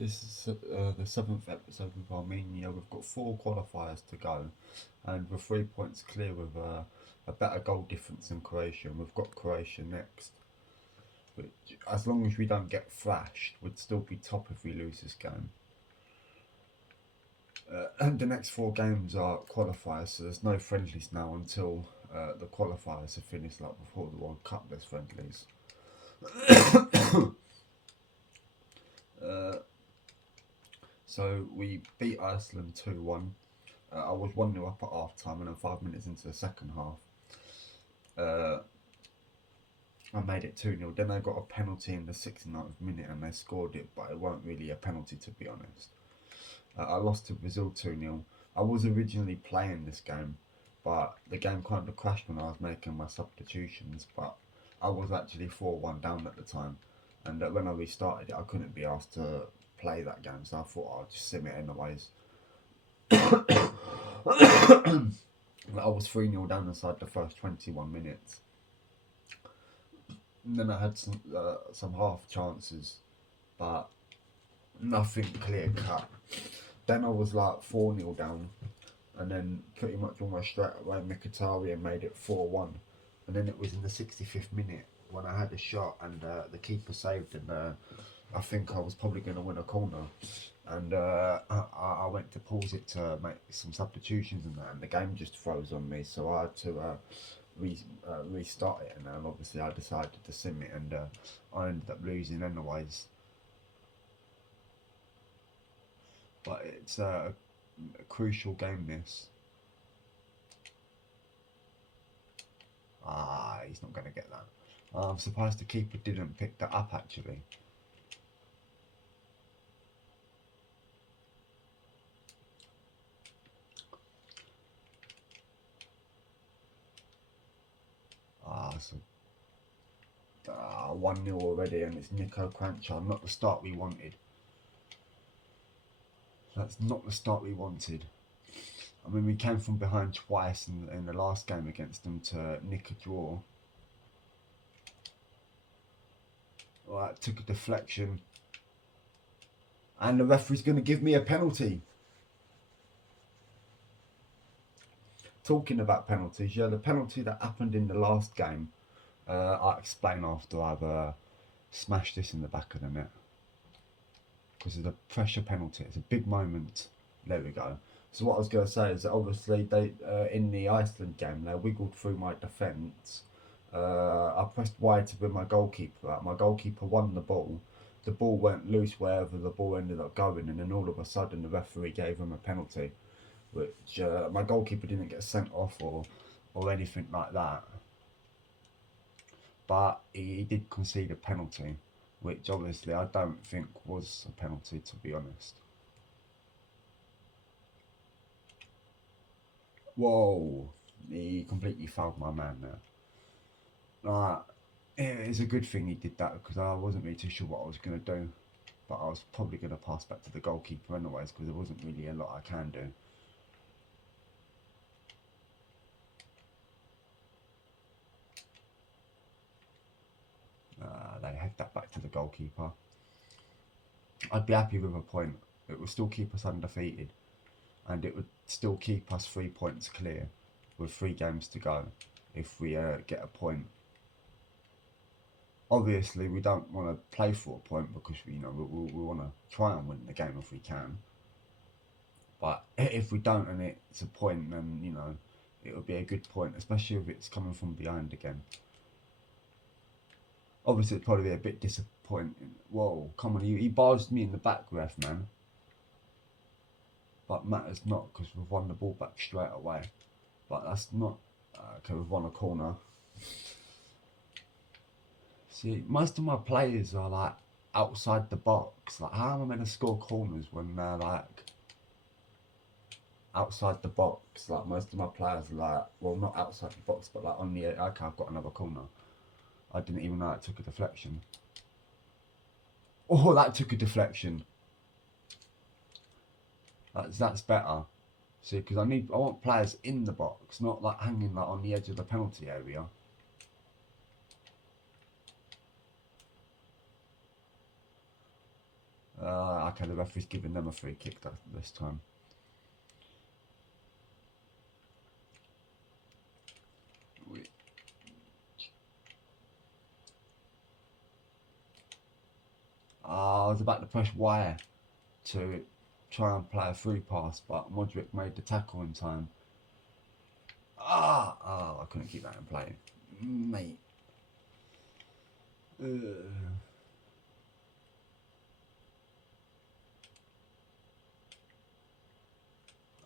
This is the seventh episode with Armenia. We've got 4 qualifiers to go, and we're 3 points clear with a better goal difference than Croatia. And we've got Croatia next. Which, as long as we don't get thrashed, we'd still be top if we lose this game. And the next 4 games are qualifiers, so there's no friendlies now until the qualifiers are finished, like before the World Cup. There's friendlies. So we beat Iceland 2-1. I was 1-0 up at half time, and then 5 minutes into the second half, I made it 2-0. Then I got a penalty in the 69th minute, and they scored it, but it weren't really a penalty, to be honest. I lost to Brazil 2-0. I was originally playing this game, but the game kind of crashed when I was making my substitutions. But I was actually 4-1 down at the time, and when I restarted it, I couldn't be asked to play that game, so I thought I'd just sim it anyways. I was 3-0 down inside the first 21 minutes. And then I had some half chances, but nothing clear cut. Then I was like 4-0 down, and then pretty much almost straight away Mkhitaryan made it 4-1. And then it was in the 65th minute when I had a shot, and the keeper saved, and I think I was probably going to win a corner, and I went to pause it to make some substitutions and that, and the game just froze on me, so I had to restart it, and then obviously I decided to sim it, and I ended up losing anyways. But it's a crucial game, this. He's not going to get that. I'm surprised the keeper didn't pick that up, actually. So 1-0 already, and it's Nico Cranchar. Not the start we wanted. That's not the start we wanted. I mean, we came from behind twice in the last game against them to nick a draw. Right, took a deflection. And the referee's going to give me a penalty. Talking about penalties, yeah, the penalty that happened in the last game, I'll explain after I've smashed this in the back of the net. Because of the pressure penalty. It's a big moment. There we go. So what I was going to say is that obviously they in the Iceland game, they wiggled through my defence. I pressed wide to bring my goalkeeper out. My goalkeeper won the ball. The ball went loose wherever the ball ended up going, and then all of a sudden the referee gave him a penalty, which my goalkeeper didn't get sent off or anything like that. But he did concede a penalty, which obviously I don't think was a penalty, to be honest. Whoa, he completely fouled my man there. It's a good thing he did that, because I wasn't really too sure what I was going to do. But I was probably going to pass back to the goalkeeper anyways, because there wasn't really a lot I can do. They head that back to the goalkeeper. I'd be happy with a point. It would still keep us undefeated, and it would still keep us 3 points clear with 3 games to go if we get a point. Obviously, we don't want to play for a point, because we want to try and win the game if we can. But if we don't and it's a point, then it would be a good point, especially if it's coming from behind again. Obviously, it'd probably be a bit disappointing. Whoa, come on, he barged me in the back, ref, man. But matters not, because we've won the ball back straight away. But that's not... okay, we've won a corner. See, most of my players are, like, outside the box. Like, how am I meant to score corners when they're, like, outside the box? Like, most of my players are, like, well, not outside the box, but, like, on the... Okay, I've got another corner. I didn't even know it took a deflection. Oh, that took a deflection. That's better. See, because I want players in the box, not like hanging like on the edge of the penalty area. I Okay, the referee's giving them a free kick this time. I was about to press Y to try and play a through pass, but Modric made the tackle in time. I couldn't keep that in play, mate.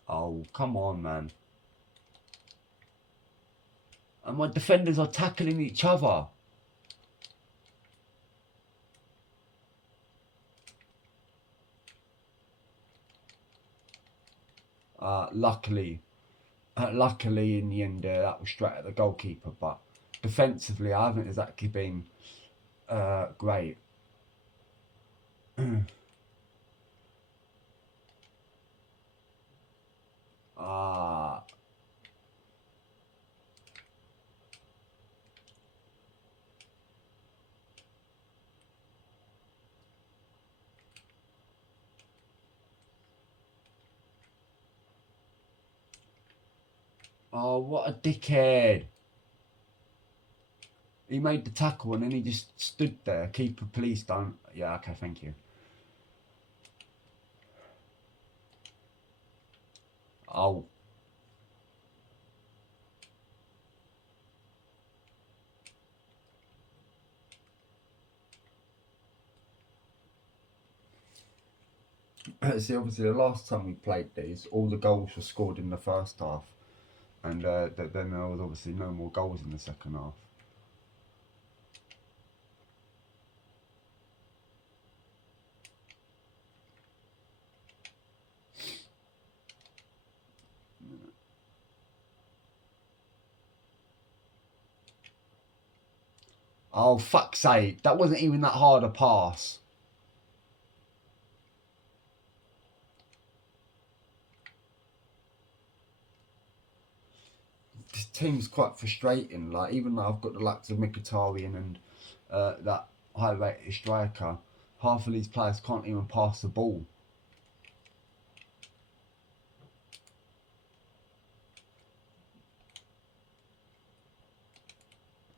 Oh, come on, man. And my defenders are tackling each other. Luckily in the end, that was straight at the goalkeeper. But defensively, I haven't exactly been great. Oh, what a dickhead. He made the tackle and then he just stood there. Keeper, please don't. Yeah, okay, thank you. Oh. See, obviously, the last time we played these, all the goals were scored in the first half. And then there was obviously no more goals in the second half. Oh, fuck's sake. That wasn't even that hard a pass. This team's quite frustrating. Like, even though I've got the likes of Mkhitaryan and that high-rated striker, half of these players can't even pass the ball.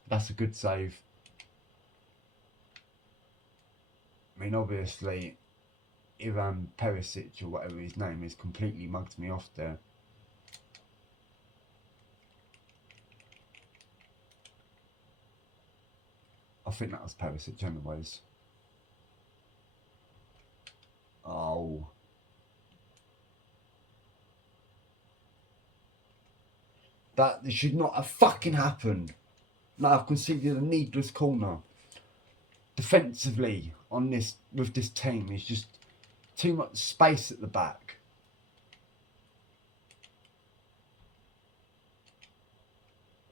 That's a good save. I mean, obviously, Ivan Perisic, or whatever his name is, completely mugged me off there. I think that was Perisic anyways. Oh. That should not have fucking happened. Now I've conceded a needless corner. Defensively, on this with this team, is just too much space at the back.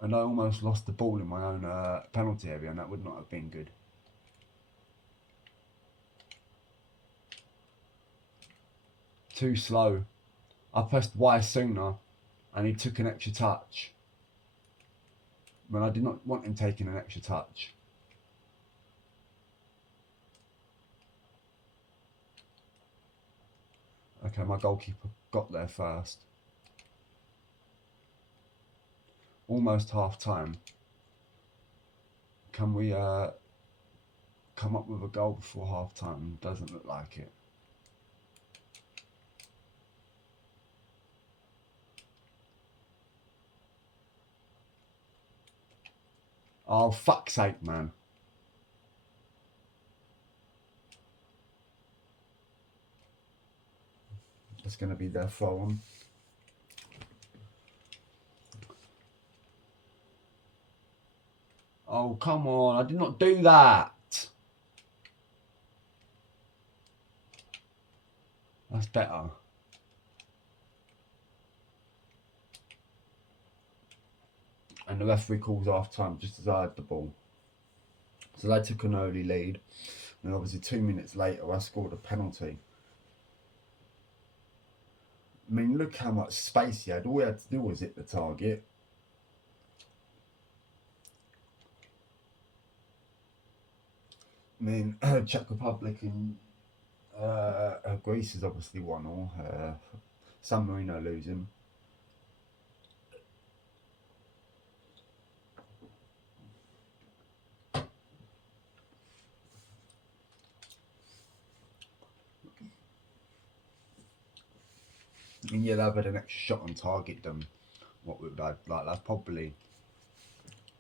And I almost lost the ball in my own penalty area, and that would not have been good. Too slow. I pressed Y sooner, and he took an extra touch. When I did not want him taking an extra touch. Okay, my goalkeeper got there first. Almost half time. Can we come up with a goal before half time? Doesn't look like it. Oh, fuck's sake, man. It's going to be their phone. Oh, come on. I did not do that. That's better. And the referee calls half time just as I had the ball. So they took an early lead. And obviously 2 minutes later, I scored a penalty. I mean, look how much space he had. All he had to do was hit the target. I mean, Czech Republic and Greece is obviously 1-1. San Marino losing. And yeah, they've had an extra shot on target than what we've had. Like, they've probably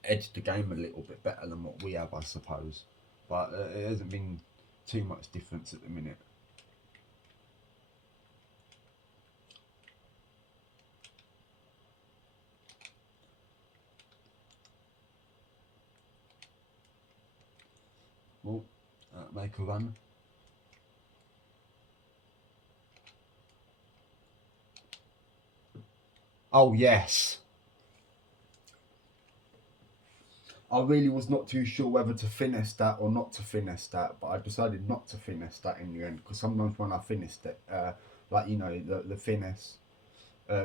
edged the game a little bit better than what we have, I suppose. But it hasn't been too much difference at the minute. Well, make a run. Oh, yes. I really was not too sure whether to finesse that or not to finesse that, but I decided not to finesse that in the end, because sometimes when I finished it, like, you know, the finesse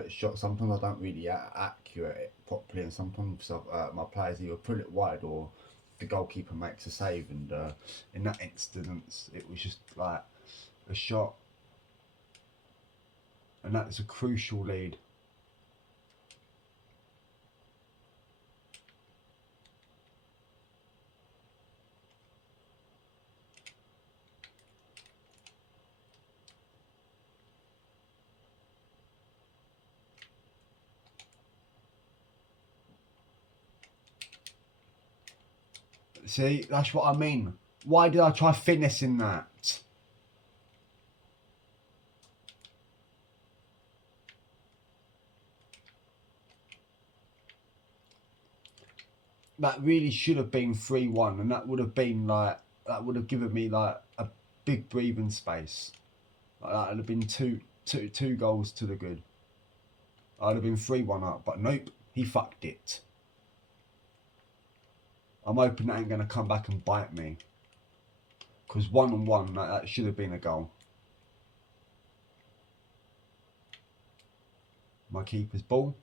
shot, sometimes I don't really accurate it properly, and sometimes my players either pull it wide or the goalkeeper makes a save, and in that instance it was just like a shot, and that is a crucial lead. See, that's what I mean. Why did I try finessing that? That really should have been 3-1, and that would have been like, that would have given me like a big breathing space. Like, that would have been two goals to the good. I'd have been 3-1 up, but nope, he fucked it. I'm hoping that ain't going to come back and bite me. Because 1-1, that should have been a goal. My keeper's ball.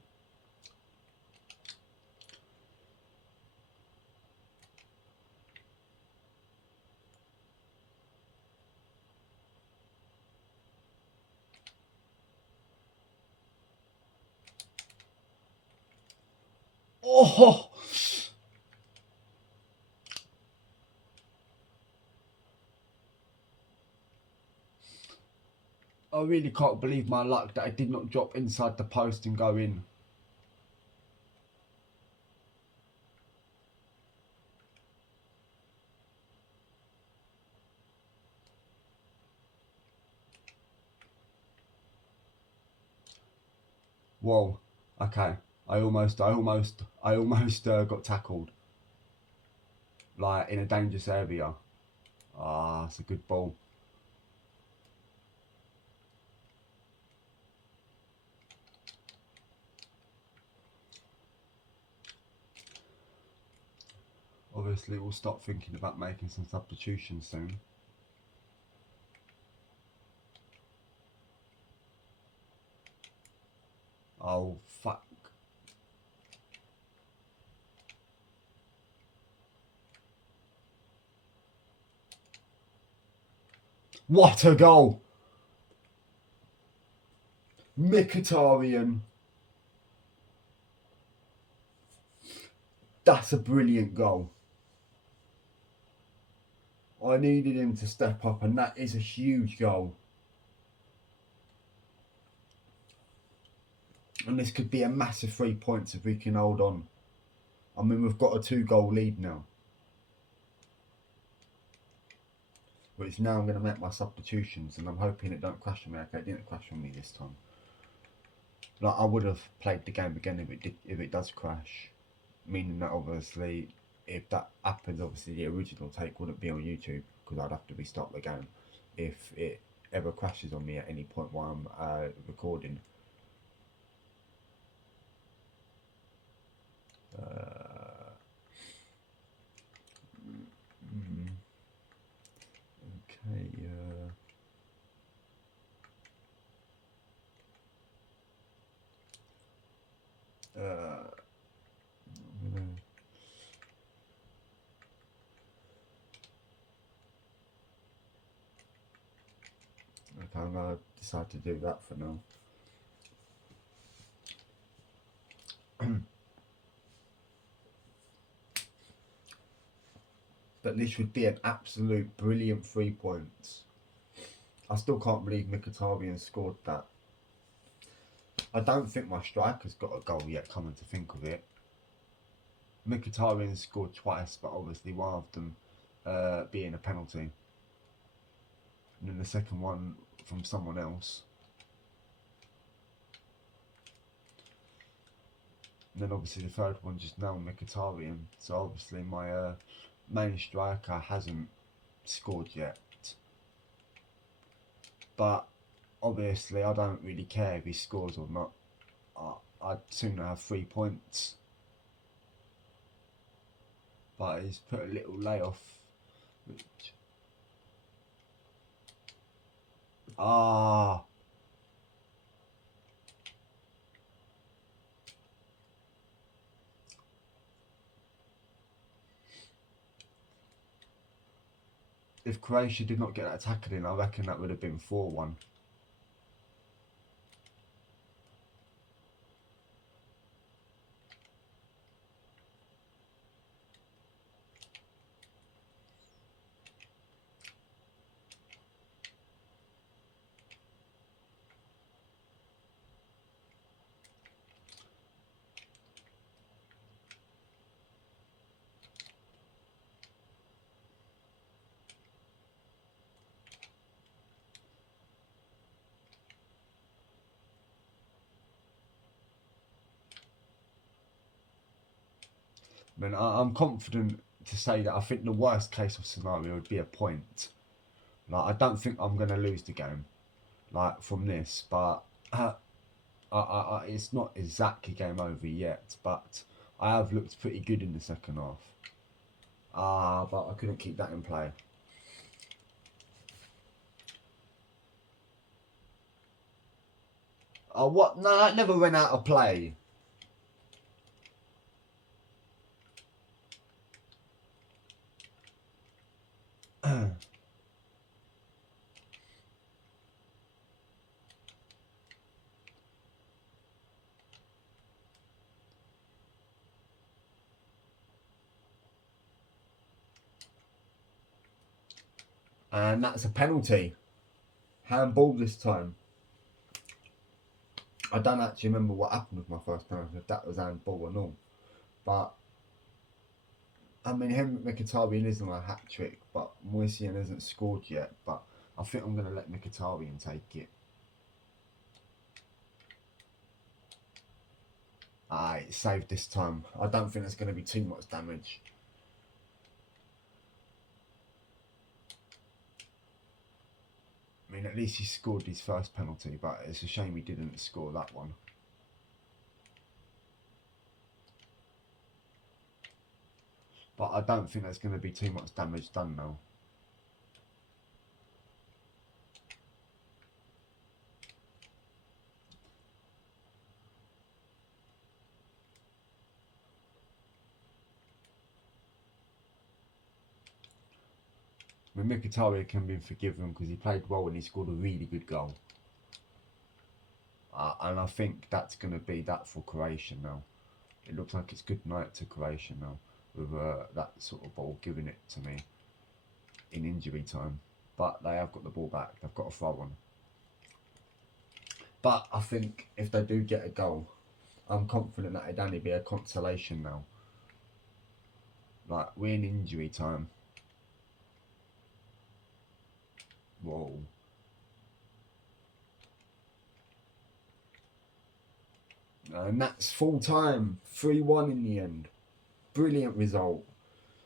Oh! I really can't believe my luck that I did not drop inside the post and go in. Whoa. Okay. I almost got tackled. Like, in a dangerous area. Ah, it's a good ball. Obviously, we'll stop thinking about making some substitutions soon. Oh, fuck. What a goal! Mkhitaryan. That's a brilliant goal. I needed him to step up, and that is a huge goal. And this could be a massive 3 points if we can hold on. I mean, we've got a 2-goal lead now. Which now I'm going to make my substitutions, and I'm hoping it don't crash on me. Okay, it didn't crash on me this time. Like, I would have played the game again if it does crash. Meaning that obviously, if that happens, obviously the original take wouldn't be on YouTube, because I'd have to restart the game if it ever crashes on me at any point while I'm recording. Okay. Okay, I'm going to decide to do that for now. But this would be an absolute brilliant 3 points. I still can't believe Mkhitaryan scored that. I don't think my striker's got a goal yet, coming to think of it. Mkhitaryan scored twice, but obviously one of them being a penalty. And then the second one from someone else. And then obviously the third one just now, Mkhitaryan. So obviously my main striker hasn't scored yet. But obviously I don't really care if he scores or not. I'd sooner have 3 points. But he's put a little layoff. Which... If Croatia did not get that tackle in, I reckon that would have been 4-1. I mean, I'm confident to say that I think the worst case of scenario would be a point. Like, I don't think I'm going to lose the game, like, from this, but it's not exactly game over yet, but I have looked pretty good in the second half. But I couldn't keep that in play. Oh, what? No, that never went out of play. And that's a penalty. Handball this time. I don't actually remember what happened with my first penalty, if that was handball or not. But, I mean, him Mkhitaryan isn't a hat-trick, but Moisian hasn't scored yet. But I think I'm going to let Mkhitaryan take it. It's saved this time. I don't think there's going to be too much damage. I mean, at least he scored his first penalty, but it's a shame he didn't score that one. But I don't think there's going to be too much damage done now. I mean, Mkhitaryan can be forgiven because he played well and he scored a really good goal. And I think that's going to be that for Croatia now. It looks like it's good night to Croatia now, with that sort of ball giving it to me in injury time. But they have got the ball back. They've got a throw on. But I think if they do get a goal, I'm confident that it'd only be a consolation now. Like, we're in injury time. Whoa. And that's full time. 3-1 in the end. Brilliant result.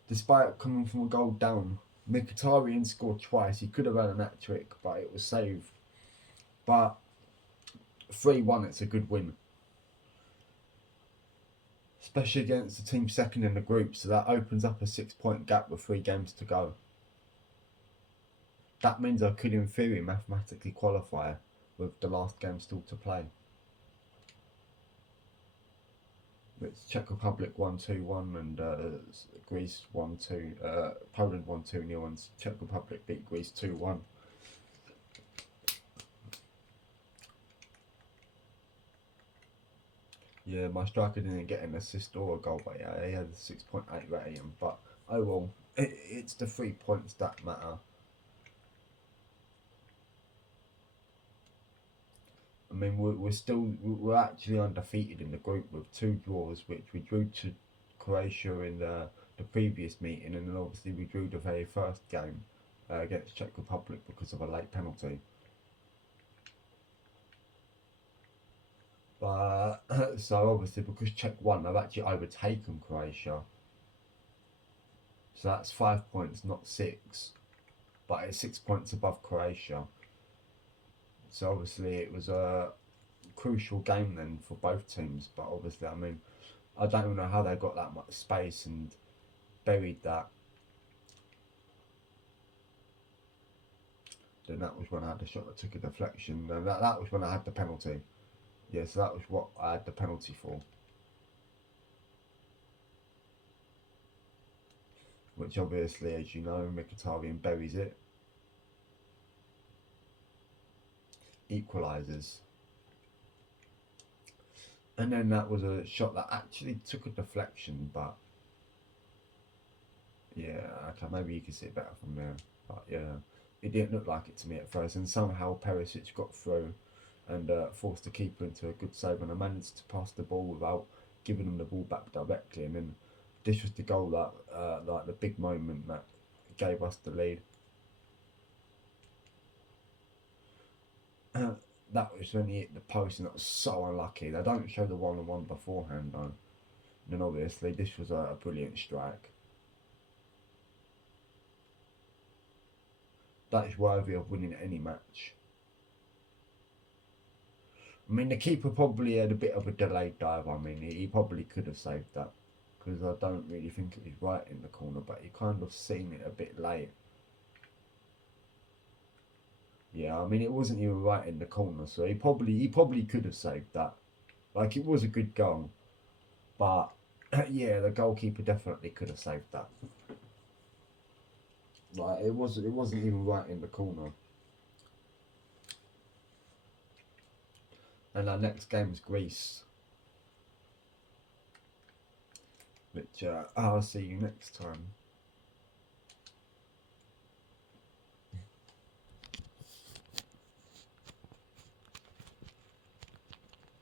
Despite coming from a goal down. Mkhitaryan scored twice. He could have had an hat-trick, but it was saved. But 3-1, it's a good win. Especially against the team second in the group, so that opens up a 6-point gap with 3 games to go. That means I could, in theory, mathematically qualify with the last game still to play. It's Czech Republic 1-2-1 and Greece 1-2, Poland 1-2-0 and Czech Republic beat Greece 2-1. Yeah, my striker didn't get an assist or a goal, but yeah, he had a 6.8 rating. But oh well, it's the 3 points that matter. I mean, we're actually undefeated in the group with 2 draws, which we drew to Croatia in the previous meeting, and then obviously we drew the very first game against Czech Republic because of a late penalty. But so obviously because Czech won, they've actually overtaken Croatia. So that's 5 points, not 6, but it's 6 points above Croatia. So obviously it was a crucial game then for both teams. But obviously, I mean, I don't know how they got that much space and buried that. Then that was when I had the shot that took a deflection. And that was when I had the penalty. Yeah, so that was what I had the penalty for. Which obviously, as you know, Mkhitaryan buries it. Equalises. And then that was a shot that actually took a deflection, but yeah, okay, maybe you can see it better from there. But yeah, it didn't look like it to me at first, and somehow Perisic got through and forced the keeper into a good save, and I managed to pass the ball without giving him the ball back directly. And then this was the goal that, like the big moment that gave us the lead. That was when he hit the post, and that was so unlucky. They don't show the 1-on-1 beforehand though. And then obviously this was a brilliant strike. That is worthy of winning any match. I mean, the keeper probably had a bit of a delayed dive. I mean, he probably could have saved that because I don't really think it was right in the corner, but he kind of seen it a bit late. Yeah, I mean, it wasn't even right in the corner, so he probably could have saved that. Like, it was a good goal, but yeah, the goalkeeper definitely could have saved that. Like, it wasn't even right in the corner. And our next game is Greece, which I'll see you next time.